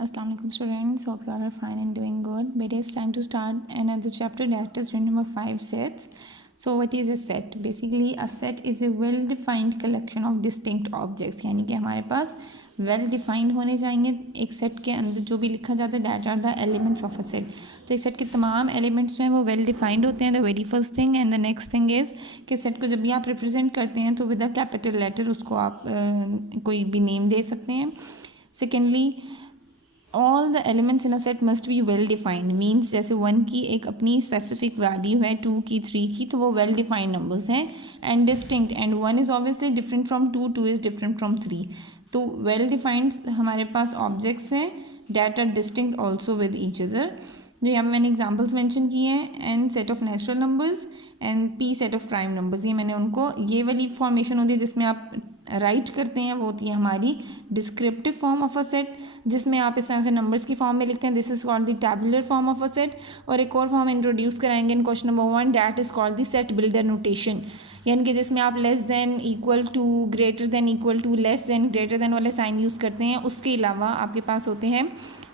Assalamu alaikum students, hope you all are fine and doing good. But it's time to start another chapter, that is unit number 5, sets. So what is a set? Basically a set is a well defined collection of distinct objects, यानी कि हमारे पास well defined होने जाएंगे एक set के अंदर जो भी लिखा जाता है that are the elements of a set. तो एक सेट के तमाम एलिमेंट्स जो हैं वो well defined होते हैं, the very first thing. And the next thing is कि सेट को जब भी आप रिप्रेजेंट करते हैं तो विद अ कैपिटल लेटर उसको आप कोई भी नेम दे सकते हैं. Secondly all the elements in a set must be well defined. Means जैसे 1 की एक अपनी स्पेसिफिक वैल्यू है, 2 की, 3 की, तो वो वेल डिफाइंड नंबर्स हैं. And distinct, and 1 is obviously different from 2, 2 is different from 3. तो वेल डिफाइंड हमारे पास ऑब्जेक्ट्स हैं that are distinct also with each other. जो यहाँ मैंने एग्जाम्पल्स मेंशन किए हैं, N set of natural numbers and P set of prime numbers. ये मैंने उनको, ये वाली फॉर्मेशन होती है जिसमें आप राइट करते हैं, वो होती है हमारी descriptive form of a set, जिसमें आप इस तरह से नंबर्स की फॉर्म में लिखते हैं. This is called the tabular form of a set. और एक और फॉर्म इंट्रोड्यूस कराएंगे in question number 1, that is called the set builder notation, यानी कि जिसमें आप less than, equal to, greater than, equal to, less than, greater than वाले sign use करते हैं. उसके अलावा आपके पास होते हैं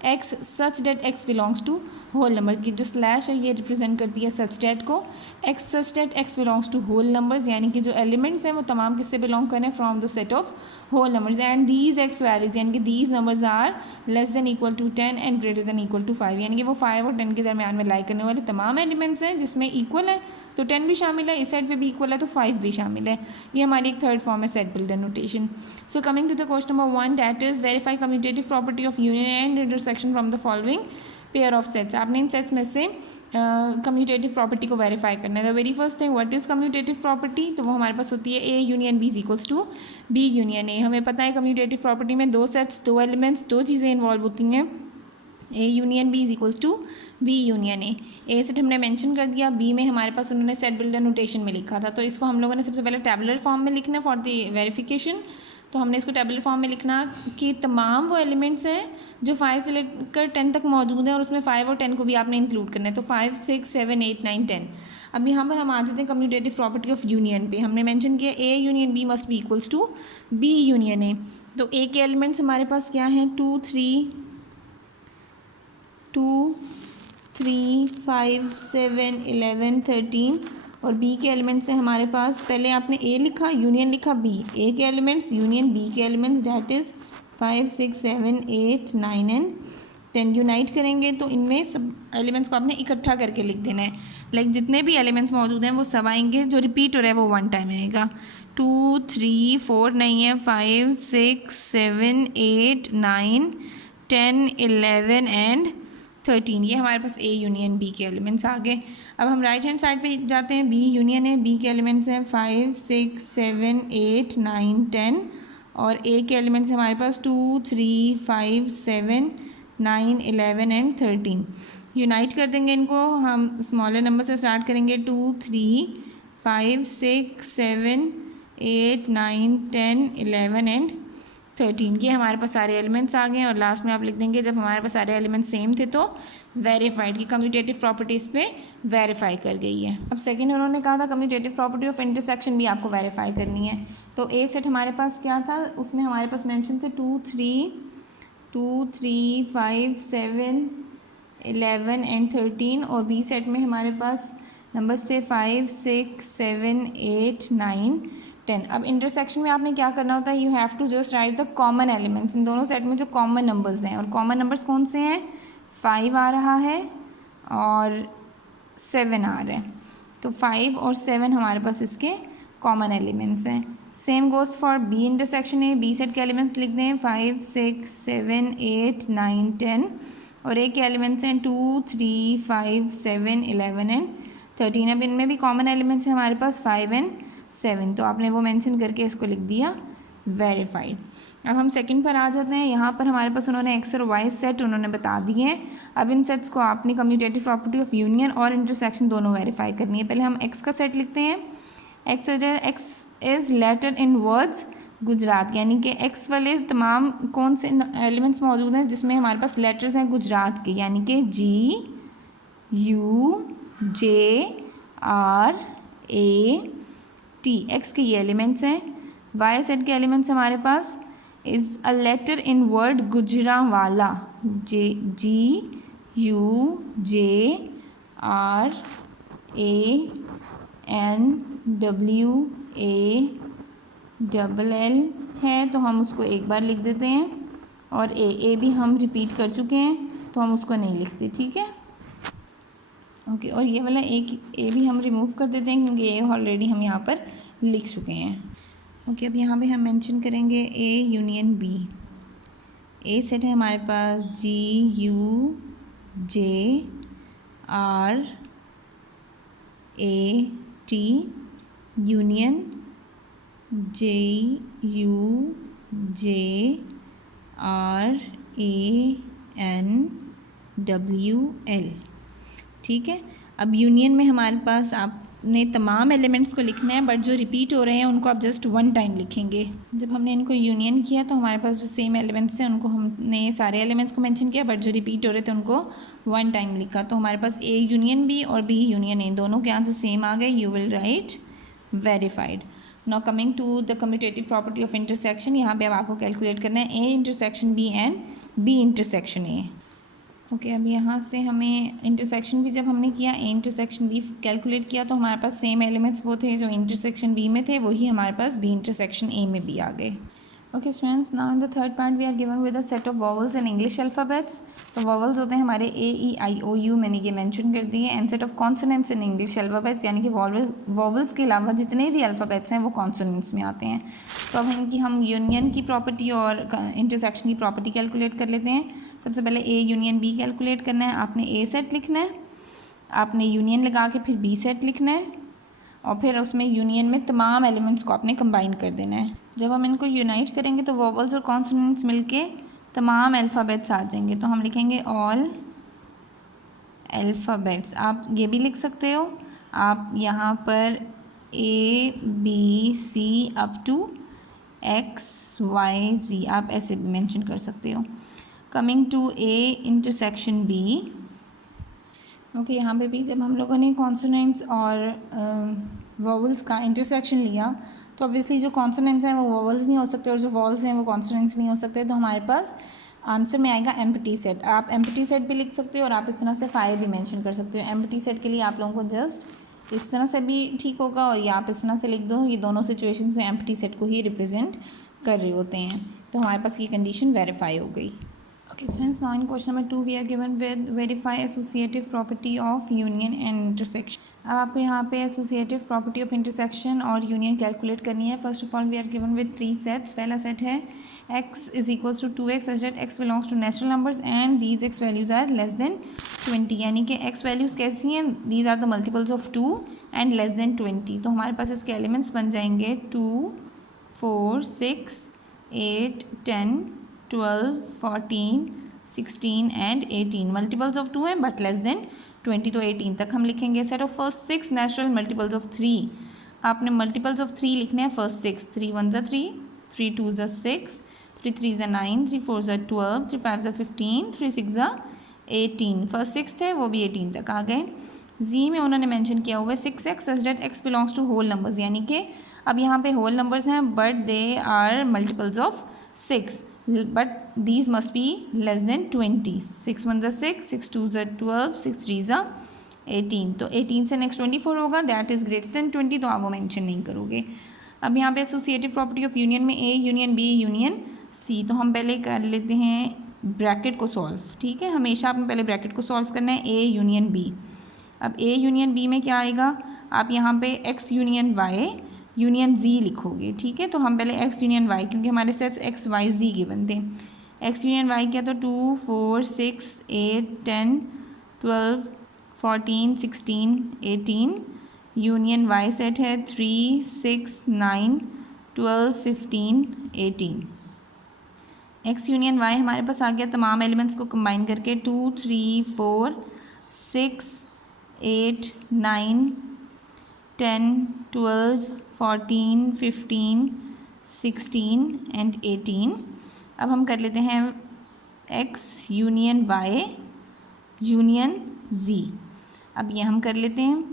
X such that X belongs to whole numbers की जो स्लैश है ये रिप्रेजेंट करती है सच डेट को. X such that X belongs to whole numbers, यानी कि जो एलिमेंट्स हैं वो तमाम किससे बिलोंग करें, from the set of whole numbers. And these x values, यानी कि these numbers are less than equal to 10 and greater than equal to 5, यानी कि वो 5 और 10 के दरमियान में लाई करने वाले तमाम एलिमेंट्स हैं. जिसमें इक्वल है तो 10 भी शामिल है, इस साइड पे भी इक्वल है तो 5 भी शामिल है. ये हमारी एक थर्ड फॉर्म है set builder notation. So coming to the question number 1, that is verify commutative property of union and intersection from the following pair of sets. आपने इन सेट्स में से कम्यूटेटिव प्रॉपर्टी को वेरीफाई करना है. The very first thing, what is commutative property? तो वो हमारे पास होती है A union B is equals to B union A. हमें पता है कम्यूटेटिव प्रॉपर्टी में दो सेट्स, दो एलिमेंट्स, दो चीज़ें इन्वॉल्व होती हैं. A union B is equals to B union A. A set हमने मेंशन कर दिया, बी में हमारे पास उन्होंने सेट बिल्डर नोटेशन में लिखा था, तो इसको हम लोगों ने सबसे पहले टैबुलर फॉर्म में लिखना है फॉर द वेरिफिकेशन. तो हमने इसको टैबुलर फॉर्म में लिखना कि तमाम वो एलिमेंट्स हैं जो 5 से लेकर 10 तक मौजूद हैं और उसमें 5 और 10 को भी आपने इंक्लूड करना है. तो 5, 6, 7, 8, 9, 10. अब यहाँ पर हम आ जाते हैं कम्यूटेटिव प्रॉपर्टी ऑफ यूनियन पे. हमने मेंशन किया A union B must be equals to B union A. तो ए के एलिमेंट्स हमारे पास क्या हैं, 2, 3, 5, 7, 11, 13. और बी के एलिमेंट्स हैं हमारे पास, पहले आपने ए लिखा, यूनियन लिखा बी, ए के एलिमेंट्स यूनियन बी के elements, that is 5, 6, 7, 8, 9 and 10. Unite करेंगे तो इनमें सब एलिमेंट्स को आपने इकट्ठा करके लिख देना है. लाइक जितने भी एलिमेंट्स मौजूद हैं वो सब आएंगे, जो रिपीट हो रहा है वो 1 टाइम आएगा. 2, 3, 4 नहीं है, 5, 6, 7, 8, 9, 10, 11 एंड 13. ये हमारे पास ए यूनियन बी के एलिमेंट्स आ गए. अब हम राइट हैंड साइड पे जाते हैं, बी यूनियन है, बी के एलिमेंट्स हैं 5, 6, 7, 8, 9, 10. और ए के एलिमेंट्स हमारे पास 2, 3, 5, 7, 9, 11 एंड 13. यूनाइट कर देंगे इनको, हम स्मॉलर नंबर से स्टार्ट करेंगे, 2, 3, 5, 6, 7, 8, 9, 10, 11 एंड 13. ये हमारे पास सारे एलिमेंट्स आ गए हैं. और लास्ट में आप लिख देंगे जब हमारे पास सारे एलिमेंट्स सेम थे तो वेरीफाइड की कम्यूटेटिव प्रॉपर्टीज़ पे वेरीफाई कर गई है. अब सेकंड उन्होंने कहा था कम्यूटेटिव प्रॉपर्टी ऑफ इंटरसेक्शन भी आपको वेरीफाई करनी है. तो ए सेट हमारे पास क्या था, उसमें हमारे पास मेंशन थे 2, 3, 5, 7, 11 एंड 13. और बी सेट में हमारे पास नंबर्स थे 5, 6, 7, 8, 9, 10. अब इंटरसेक्शन में आपने क्या करना होता है, you have to just write the common elements. इन दोनों सेट में जो कॉमन नंबर्स हैं, और कॉमन नंबर्स कौन से हैं, 5 आ रहा है और 7 आ रहा है. तो 5 और 7 हमारे पास इसके कॉमन एलिमेंट्स हैं. Same goes for B intersection है, बी सेट के एलिमेंट्स लिख दें 5, 6, 7, 8, 9, 10. और ए के एलिमेंट्स हैं 2, 3, 5, 7, 11 एंड 13. अब इनमें भी कॉमन एलिमेंट्स हैं हमारे पास 5 एंड 7. तो आपने वो मेंशन करके इसको लिख दिया वेरीफाइड. अब हम सेकंड पर आ जाते हैं. यहाँ पर हमारे पास उन्होंने एक्स और वाई सेट उन्होंने बता दिए हैं. अब इन सेट्स को आपने कम्यूटेटिव प्रॉपर्टी ऑफ यूनियन और इंटरसेक्शन दोनों वेरीफाई करनी है. पहले हम एक्स का सेट लिखते हैं. X is letter in words Gujarat, यानी कि एक्स वाले तमाम कौन से एलिमेंट्स मौजूद हैं जिसमें हमारे पास लेटर्स हैं गुजरात के, यानी कि G, U, J, R, A, T. X के ये एलिमेंट्स हैं. वाई सेट के एलिमेंट्स हमारे पास is a letter in word Gujranwala. GUJRANWALL है, तो हम उसको एक बार लिख देते हैं, और ए भी हम रिपीट कर चुके हैं तो हम उसको नहीं लिखते, ठीक है। ओके, और ये वाला ए भी हम रिमूव कर देते हैं क्योंकि ए ऑलरेडी हम यहाँ पर लिख चुके हैं। ओके, अब यहाँ पे हम मेंशन करेंगे A union B. A set है हमारे पास GUJRAT यूनियन JUJRANWL, ठीक है। अब यूनियन में हमारे पास आपने तमाम एलिमेंट्स को लिखना है, बट जो रिपीट हो रहे हैं उनको आप जस्ट वन टाइम लिखेंगे। जब हमने इनको यूनियन किया तो हमारे पास जो सेम एलिमेंट्स हैं उनको हमने सारे एलिमेंट्स को मेंशन किया, बट जो रिपीट हो रहे थे उनको वन टाइम लिखा। तो हमारे पास ए यूनियन बी और बी यूनियन ए दोनों के आंसर सेम आ गए। You will write verified. Now coming to the commutative property of intersection. यहाँ पे अब आपको कैलकुलेट करना है A intersection B and B intersection A. Okay, अब यहाँ से हमें इंटरसेक्शन भी जब हमने किया, ए इंटरसेक्शन बी कैलकुलेट किया, तो हमारे पास सेम एलिमेंट्स वो थे जो इंटरसेक्शन बी में थे, वही हमारे पास बी इंटरसेक्शन ए में भी आ गए। Okay students, now in the third part we are given with a set of vowels in English alphabets. तो वॉवल्स होते हैं हमारे AEIOU, मैंने ये मेंशन कर दिए, and set of consonants in English alphabets, यानी कि वॉवल्स के अलावा जितने भी अल्फ़ाबेट्स हैं वो कॉन्सोनेंट्स में आते हैं। तो अब इनकी हम यूनियन की प्रॉपर्टी और इंटरसेक्शन की प्रॉपर्टी कैलकुलेट कर लेते हैं। सबसे पहले ए यूनियन बी कैलकुलेट करना है। आपने ए सेट लिखना है, आपने यूनियन लगा के फिर बी सेट लिखना है, और फिर उसमें यूनियन में तमाम एलिमेंट्स को आपने कंबाइन कर देना है। जब हम इनको यूनाइट करेंगे तो वोवल्स और कॉन्सोनेंट्स मिलके तमाम अल्फ़ाबेट्स आ जाएंगे। तो हम लिखेंगे ऑल अल्फ़ाबेट्स। आप ये भी लिख सकते हो, आप यहाँ पर ABC अप टू XYZ आप ऐसे भी मेंशन कर सकते हो। Coming to A intersection B. Okay, यहाँ पे भी जब हम लोगों ने कॉन्सोनेंट्स और वोवल्स का इंटरसेक्शन लिया तो ऑब्वियसली जो कॉन्सोनेंट्स हैं वो वोवल्स नहीं हो सकते और जो वॉवल्स हैं वो कॉन्सोनेंट्स नहीं हो सकते। तो हमारे पास आंसर में आएगा एम्प्टी सेट। आप एम्प्टी सेट भी लिख सकते हो और आप इस तरह से फाइव भी मेंशन कर सकते हो। एम्प्टी सेट के लिए आप लोगों को जस्ट इस तरह से भी ठीक होगा, और या आप इस तरह से लिख दो। ये दोनों सिचुएशंस में एम्प्टी सेट को ही रिप्रेजेंट कर रहे होते हैं। तो हमारे पास ये कंडीशन वेरीफाई हो गई। Okay, students, now in question number 2 we are given with verify associative property of union and intersection. अब आपको यहाँ पे associative property of intersection और union कैलकुलेट करनी है। First of all we are given with 3 sets. पहला set है x is equals to 2x such that x belongs to natural numbers and these x values are less than 20, यानी कि x values कैसी हैं, these are the multiples of 2 and less than 20। तो हमारे पास इसके एलिमेंट्स बन जाएंगे 2, 4, 6, 8, 10, 12, 14, 16 एंड 18। मल्टीपल्स ऑफ 2 हैं बट लेस देन 20, तो 18 तक हम लिखेंगे। Set of first 6 natural multiples of 3। आपने मल्टीपल्स ऑफ 3 लिखने हैं फर्स्ट 6। 3 1 ज़ा 3, 3 2 ज़ा 6, 3 3 ज़ा 9, 3 4 ज़ा 12, 3 5 ज़ा 15, 3 6 ज़ा 18। फर्स्ट 6 थे वो भी 18 तक आ गए। जी में उन्होंने मेंशन किया हुआ है 6x such that x belongs to whole numbers, यानी कि अब यहाँ पे होल नंबर्स हैं but they are multiples of 6, but these must be less than 20। 6 1 ज़ा 6, 6 2 ज़ा 12, 6 3 ज़ा 18। तो 18 से नेक्स्ट 24 होगा, दैट इज़ ग्रेटर देन 20, तो आप वो मेंशन नहीं करोगे। अब यहाँ पे एसोसिएटिव प्रॉपर्टी ऑफ यूनियन में A union B union C. तो हम पहले कर लेते हैं ब्रैकेट को सॉल्व, ठीक है। हमेशा आपने पहले ब्रैकेट को सॉल्व करना है, ए यूनियन बी। अब ए यूनियन बी में क्या आएगा, आप यहाँ पे एक्स यूनियन वाई यूनियन जी लिखोगे, ठीक है। तो हम पहले एक्स यूनियन वाई, क्योंकि हमारे सेट्स एक्स वाई जी गिवन थे। एक्स यूनियन वाई क्या, तो 2 4 6 8 10 12 14 16 18। यूनियन वाई सेट है 3 6 9 12 15 18। एक्स यूनियन वाई हमारे पास आ गया तमाम एलिमेंट्स को कंबाइन करके 2 3 4 6 8 9 10 12 14 15 16 एंड 18। अब हम कर लेते हैं x union y union z। अब ये हम कर लेते हैं।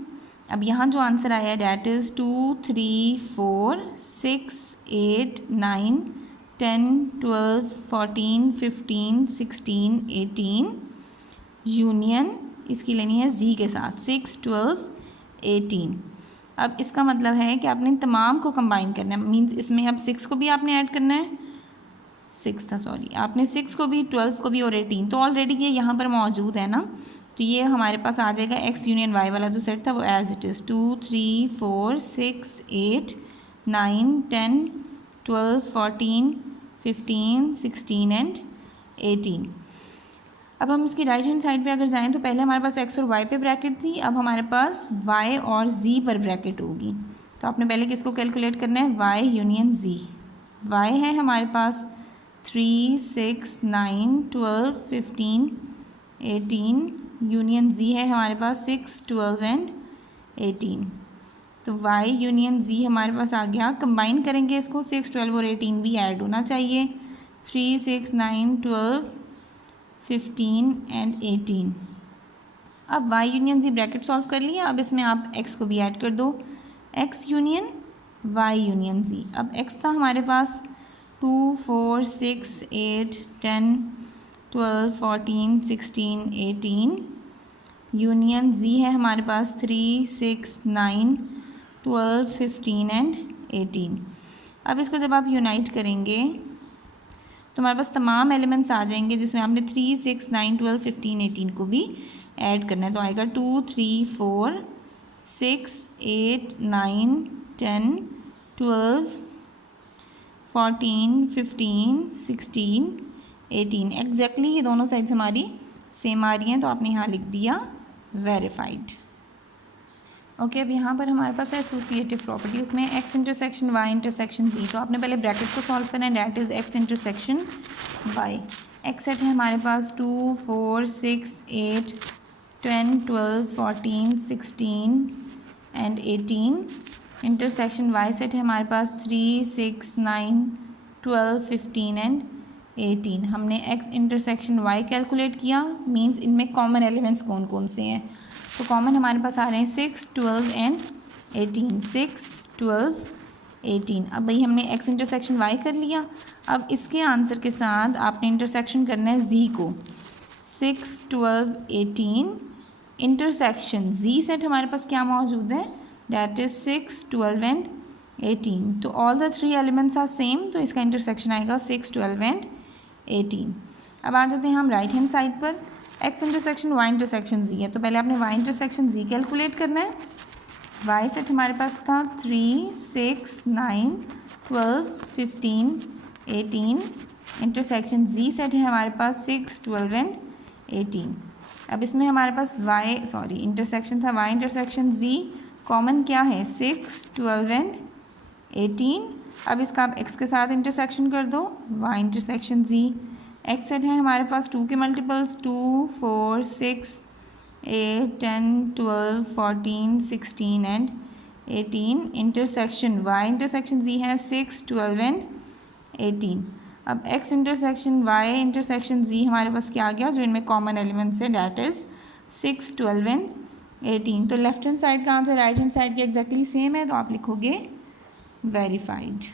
अब यहाँ जो आंसर आया है डैट इज़ 2 3 4 6 8 9 10, 12, 14, 15, 16, 18 यूनियन इसकी लेनी है जी के साथ 6, 12, 18। अब इसका मतलब है कि आपने तमाम को कंबाइन करना है, मींस इसमें अब 6 को भी आपने ऐड करना है, 6 था सॉरी, आपने 6 को भी, 12 को भी और 18, तो ऑलरेडी ये यहाँ पर मौजूद है ना, तो ये हमारे पास आ जाएगा एक्स यूनियन वाई वाला जो सेट था वो एज इट इज़ 2, 3, 4, 6, 8, 9, 10, 12, 14, 15, 16 एंड 18। अब हम इसकी राइट हैंड साइड पे अगर जाएं तो पहले हमारे पास एक्स और वाई पे ब्रैकेट थी, अब हमारे पास वाई और जी पर ब्रैकेट होगी। तो आपने पहले किसको कैलकुलेट करना है, वाई यूनियन जी। वाई है हमारे पास 3, 6, 9, 12, 15, 18 यूनियन जी है हमारे पास 6, 12 एंड 18। तो वाई यूनियन जी हमारे पास आ गया। कंबाइन करेंगे इसको, 6, 12 और 18 भी ऐड होना चाहिए, 3, 6, 9, 12, 15 एंड 18। अब वाई यूनियन जी ब्रैकेट सॉल्व कर लिया, अब इसमें आप एक्स को भी ऐड कर दो, एक्स यूनियन वाई यूनियन जी। अब एक्स था हमारे पास 2, 4, 6, 8, 10, 12, 14, 16, 18 यूनियन जी है हमारे पास 3, 6, 9, 12, 15 एंड 18। अब इसको जब आप यूनाइट करेंगे तो हमारे पास तमाम एलिमेंट्स आ जाएंगे जिसमें आपने 3, 6, 9, 12, 15, 18 को भी ऐड करना है। तो आएगा 2, 3, 4, 6, 8, 9, 10, 12, 14, 15, 16, 18। एग्जैक्टली ये दोनों साइड्स हमारी सेम आ रही हैं, तो आपने यहाँ लिख दिया वेरीफाइड। ओके, अब यहाँ पर हमारे पास है एसोसिएटिव प्रॉपर्टी, उसमें x intersection Y intersection z. तो आपने पहले ब्रैकेट को सॉल्व करना है, that is x intersection y. X set है हमारे पास 2, 4, 6, 8, 10, 12, 14, 16 एंड 18। इंटरसेक्शन वाई सेट है हमारे पास 3, 6, 9, 12, 15 एंड 18। हमने एक्स इंटरसेक्शन वाई कैलकुलेट किया, मीन्स इनमें कॉमन एलिमेंट्स कौन कौन से हैं। तो कॉमन हमारे पास आ रहे हैं 6, 12 एंड 18, 6, 12, 18। अब भाई हमने एक्स इंटरसेक्शन वाई कर लिया, अब इसके आंसर के साथ आपने इंटरसेक्शन करना है जी को, 6, 12, 18 इंटरसेक्शन जी सेट हमारे पास क्या मौजूद है, डैट इज़ 6, 12 एंड 18। तो all the 3 elements are same, तो इसका इंटरसेक्शन आएगा 6, 12 एंड 18। अब आ जाते हैं हम राइट हैंड साइड पर, x intersection Y intersection G है, तो पहले आपने वाई इंटरसेक्शन जी कैलकुलेट करना है। वाई सेट हमारे पास था 3, 6, 9, 12, 15, 18। इंटरसेक्शन जी सेट है हमारे पास 6, 12 एंड 18। अब इसमें हमारे पास इंटरसेक्शन था वाई इंटरसेक्शन जी, कॉमन क्या है 6, 12 एंड 18। अब इसका आप एक्स के साथ इंटरसेक्शन कर दो, Y intersection G. X set है हमारे पास 2 के multiples 2, 4, 6, 8, 10, 12, 14, 16 and 18। Intersection Y intersection G है 6, 12 एंड 18। अब X intersection Y intersection G हमारे पास क्या आ गया, जो इनमें कॉमन एलिमेंट्स है, डैट इज़ 6, 12 एंड 18। तो लेफ्ट हैंड साइड का आंसर राइट हैंड साइड के एग्जैक्टली सेम है, तो आप लिखोगे वेरीफाइड।